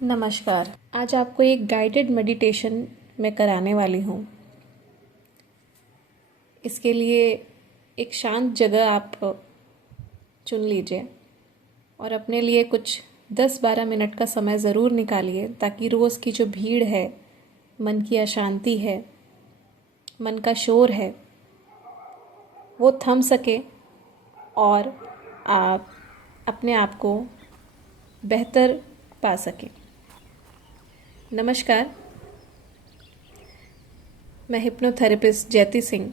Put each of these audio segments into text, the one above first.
नमस्कार। आज आपको एक गाइडेड मेडिटेशन मैं कराने वाली हूँ। इसके लिए एक शांत जगह आप चुन लीजिए और अपने लिए कुछ 10-12 मिनट का समय ज़रूर निकालिए ताकि रोज़ की जो भीड़ है, मन की अशांति है, मन का शोर है, वो थम सके और आप अपने आप को बेहतर पा सकें। नमस्कार, मैं हिप्नोथेरेपिस्ट जयति सिंह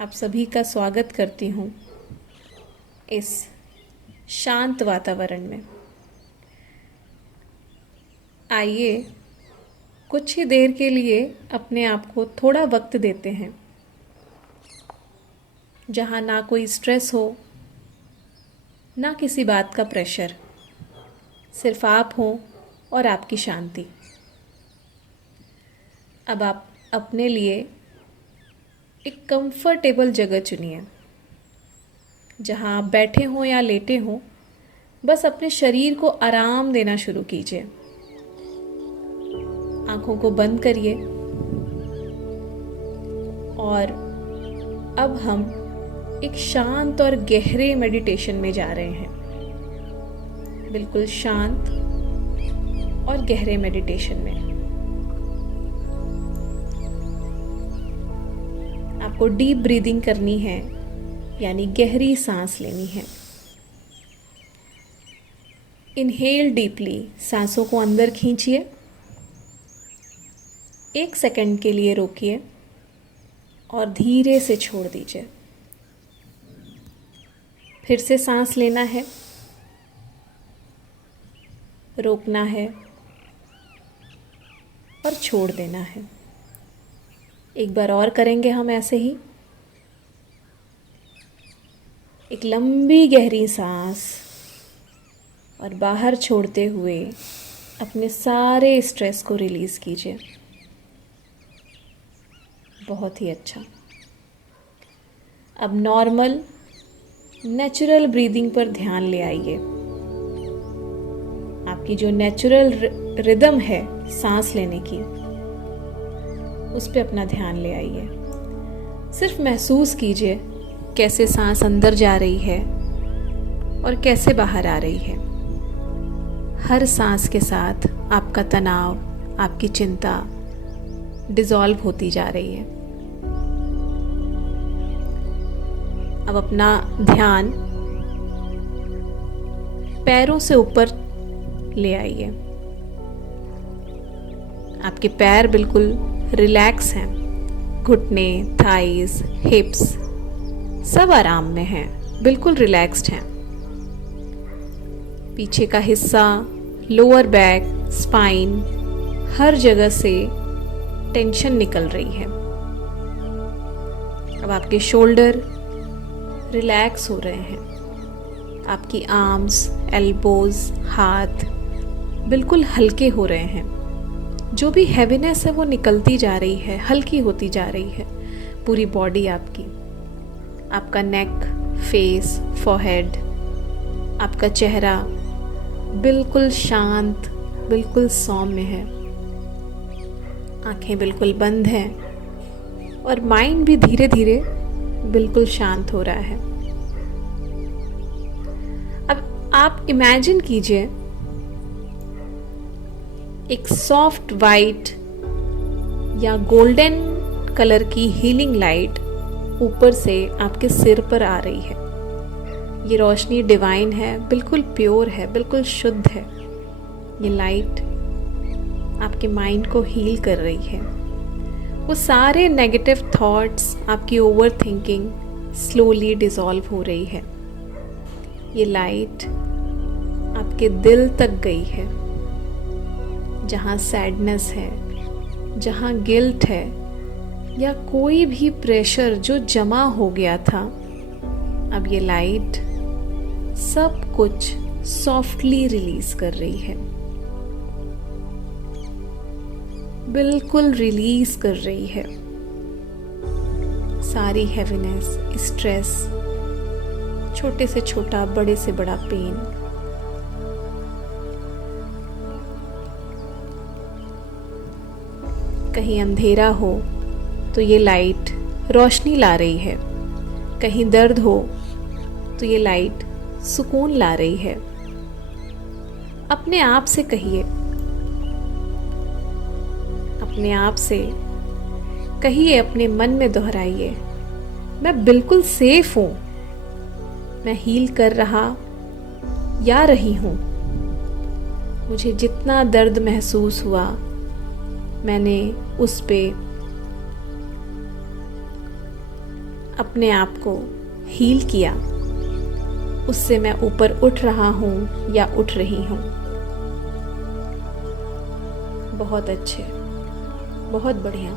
आप सभी का स्वागत करती हूँ इस शांत वातावरण में। आइए कुछ ही देर के लिए अपने आप को थोड़ा वक्त देते हैं, जहाँ ना कोई स्ट्रेस हो, ना किसी बात का प्रेशर, सिर्फ आप हो और आपकी शांति। अब आप अपने लिए एक कंफर्टेबल जगह चुनिए, जहाँ आप बैठे हों या लेटे हों, बस अपने शरीर को आराम देना शुरू कीजिए। आंखों को बंद करिए और अब हम एक शांत और गहरे मेडिटेशन में जा रहे हैं। बिल्कुल शांत और गहरे मेडिटेशन में आपको डीप ब्रीदिंग करनी है, यानी गहरी सांस लेनी है। इनहेल डीपली, सांसों को अंदर खींचिए, 1 सेकंड के लिए रोकिए और धीरे से छोड़ दीजिए। फिर से सांस लेना है, रोकना है और छोड़ देना है। एक बार और करेंगे हम ऐसे ही। एक लंबी गहरी सांस और बाहर छोड़ते हुए अपने सारे स्ट्रेस को रिलीज़ कीजिए। बहुत ही अच्छा। अब नॉर्मल नेचुरल ब्रीदिंग पर ध्यान ले आइए। आपकी जो नेचुरल रिदम है सांस लेने की, उस पे अपना ध्यान ले आइए। सिर्फ महसूस कीजिए कैसे सांस अंदर जा रही है और कैसे बाहर आ रही है। हर सांस के साथ आपका तनाव, आपकी चिंता डिसॉल्व होती जा रही है। अब अपना ध्यान पैरों से ऊपर ले आइए। आपके पैर बिल्कुल रिलैक्स हैं। घुटने, थाइज, हिप्स सब आराम में हैं, बिल्कुल रिलैक्स्ड हैं। पीछे का हिस्सा, लोअर बैक, स्पाइन, हर जगह से टेंशन निकल रही है। अब आपके शोल्डर रिलैक्स हो रहे हैं। आपकी आर्म्स, एल्बोज, हाथ बिल्कुल हल्के हो रहे हैं। जो भी हैवीनेस है वो निकलती जा रही है, हल्की होती जा रही है पूरी बॉडी आपकी। आपका नेक, फेस, फॉरहेड, आपका चेहरा बिल्कुल शांत, बिल्कुल सौम्य है। आंखें बिल्कुल बंद हैं और माइंड भी धीरे धीरे बिल्कुल शांत हो रहा है। अब आप इमेजिन कीजिए एक सॉफ्ट वाइट या गोल्डन कलर की हीलिंग लाइट ऊपर से आपके सिर पर आ रही है। ये रोशनी डिवाइन है, बिल्कुल प्योर है, बिल्कुल शुद्ध है। ये लाइट आपके माइंड को हील कर रही है। वो सारे नेगेटिव थॉट्स, आपकी ओवर थिंकिंग स्लोली डिसॉल्व हो रही है। ये लाइट आपके दिल तक गई है, जहाँ सैडनेस है, जहाँ गिल्ट है या कोई भी प्रेशर जो जमा हो गया था। अब ये लाइट सब कुछ सॉफ्टली रिलीज कर रही है, बिल्कुल रिलीज कर रही है। सारी हैवीनेस, स्ट्रेस, छोटे से छोटा, बड़े से बड़ा पेन कहीं अंधेरा हो तो ये लाइट रोशनी ला रही है, कहीं दर्द हो तो ये लाइट सुकून ला रही है। अपने आप से कहिए, अपने आप से कहिए, अपने मन में दोहराइए, मैं बिल्कुल सेफ हूं, मैं हील कर रहा या रही हूं। मुझे जितना दर्द महसूस हुआ मैंने उस पे अपने आप को हील किया, उससे मैं ऊपर उठ रहा हूँ या उठ रही हूँ। बहुत अच्छे, बहुत बढ़िया।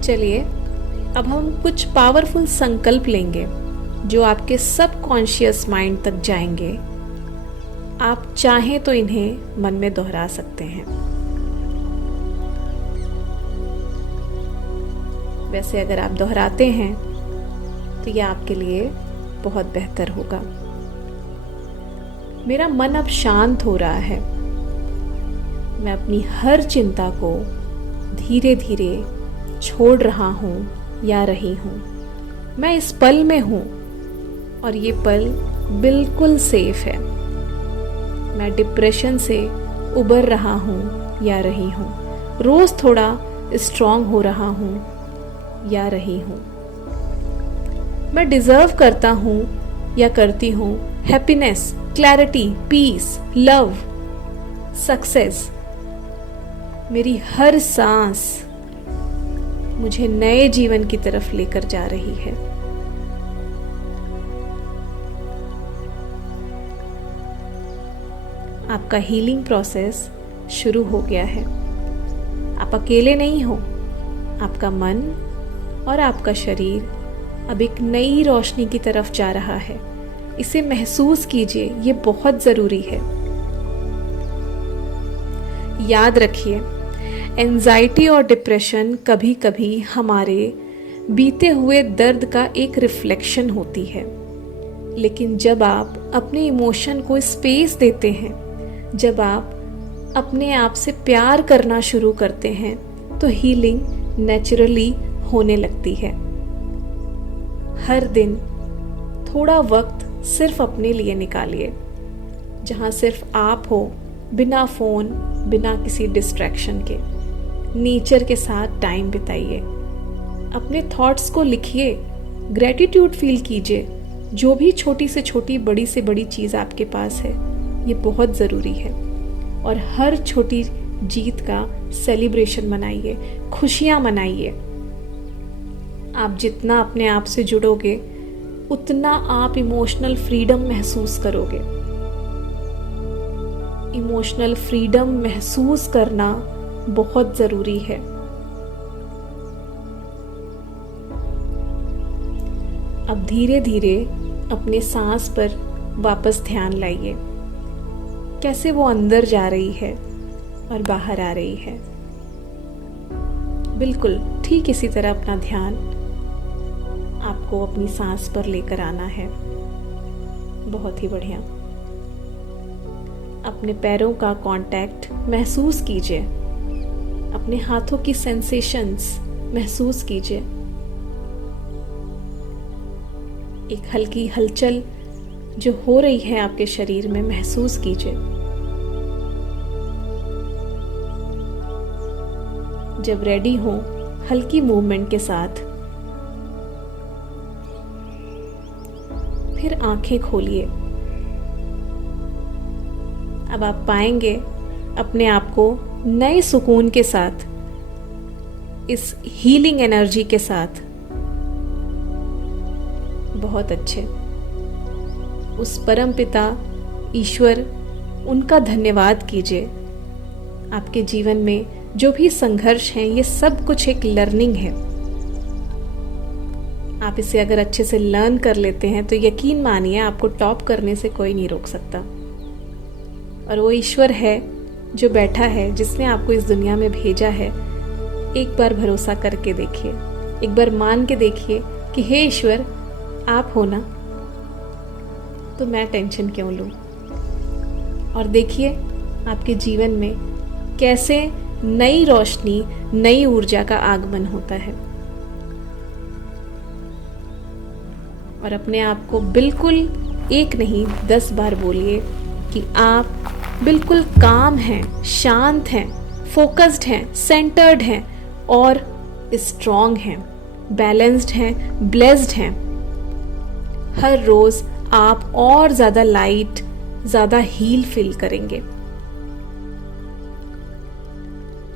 चलिए अब हम कुछ पावरफुल संकल्प लेंगे जो आपके सबकॉन्शियस माइंड तक जाएंगे। आप चाहें तो इन्हें मन में दोहरा सकते हैं। वैसे अगर आप दोहराते हैं तो यह आपके लिए बहुत बेहतर होगा। मेरा मन अब शांत हो रहा है, मैं अपनी हर चिंता को धीरे धीरे छोड़ रहा हूँ या रही हूँ। मैं इस पल में हूँ और ये पल बिल्कुल सेफ है। मैं डिप्रेशन से उबर रहा हूँ या रही हूँ। रोज थोड़ा स्ट्रांग हो रहा हूँ या रही हूँ। मैं डिजर्व करता हूँ या करती हूँ happiness, clarity, peace, love, success. मेरी हर सांस मुझे नए जीवन की तरफ लेकर जा रही है। आपका हीलिंग प्रोसेस शुरू हो गया है। आप अकेले नहीं हो। आपका मन और आपका शरीर अब एक नई रोशनी की तरफ जा रहा है। इसे महसूस कीजिए, ये बहुत जरूरी है। याद रखिए, एंजाइटी और डिप्रेशन कभी कभी हमारे बीते हुए दर्द का एक रिफ्लेक्शन होती है। लेकिन जब आप अपने इमोशन को स्पेस देते हैं, जब आप अपने आप से प्यार करना शुरू करते हैं, तो हीलिंग नेचुरली होने लगती है। हर दिन थोड़ा वक्त सिर्फ अपने लिए निकालिए, जहां सिर्फ आप हो, बिना फोन, बिना किसी डिस्ट्रैक्शन के। नेचर के साथ टाइम बिताइए, अपने थॉट्स को लिखिए, ग्रेटिट्यूड फील कीजिए। जो भी छोटी से छोटी, बड़ी से बड़ी चीज़ आपके पास है, ये बहुत ज़रूरी है। और हर छोटी जीत का सेलिब्रेशन मनाइए, खुशियाँ मनाइए। आप जितना अपने आप से जुड़ोगे उतना आप इमोशनल फ्रीडम महसूस करोगे। इमोशनल फ्रीडम महसूस करना बहुत ज़रूरी है। अब धीरे धीरे अपने सांस पर वापस ध्यान लाइए, कैसे वो अंदर जा रही है और बाहर आ रही है। बिल्कुल ठीक इसी तरह अपना ध्यान आपको अपनी सांस पर लेकर आना है। बहुत ही बढ़िया। अपने पैरों का कांटेक्ट महसूस कीजिए, अपने हाथों की सेंसेशंस महसूस कीजिए। एक हल्की हलचल जो हो रही है आपके शरीर में महसूस कीजिए। जब रेडी हो, हल्की मूवमेंट के साथ फिर आंखें खोलिए। अब आप पाएंगे अपने आप को नए सुकून के साथ, इस हीलिंग एनर्जी के साथ। बहुत अच्छे। उस परम पिता ईश्वर, उनका धन्यवाद कीजिए। आपके जीवन में जो भी संघर्ष हैं, ये सब कुछ एक लर्निंग है। आप इसे अगर अच्छे से लर्न कर लेते हैं तो यकीन मानिए आपको टॉप करने से कोई नहीं रोक सकता। और वो ईश्वर है जो बैठा है, जिसने आपको इस दुनिया में भेजा है। एक बार भरोसा करके देखिए, एक बार मान के देखिए कि हे ईश्वर, आप हो ना, तो मैं टेंशन क्यों लूं। और देखिए आपके जीवन में कैसे नई रोशनी, नई ऊर्जा का आगमन होता है। और अपने आप को बिल्कुल एक नहीं 10 बार बोलिए कि आप बिल्कुल काम हैं, शांत हैं, फोकस्ड हैं, सेंटर्ड हैं और स्ट्रॉन्ग हैं, बैलेंस्ड हैं, ब्लेस्ड हैं। हर रोज आप और ज़्यादा लाइट, ज़्यादा हील फील करेंगे।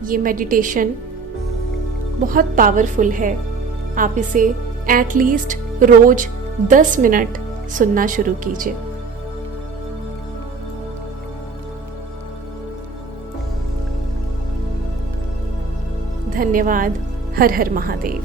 ये मेडिटेशन बहुत पावरफुल है। आप इसे एटलीस्ट रोज 10 मिनट सुनना शुरू कीजिए। धन्यवाद। हर हर महादेव।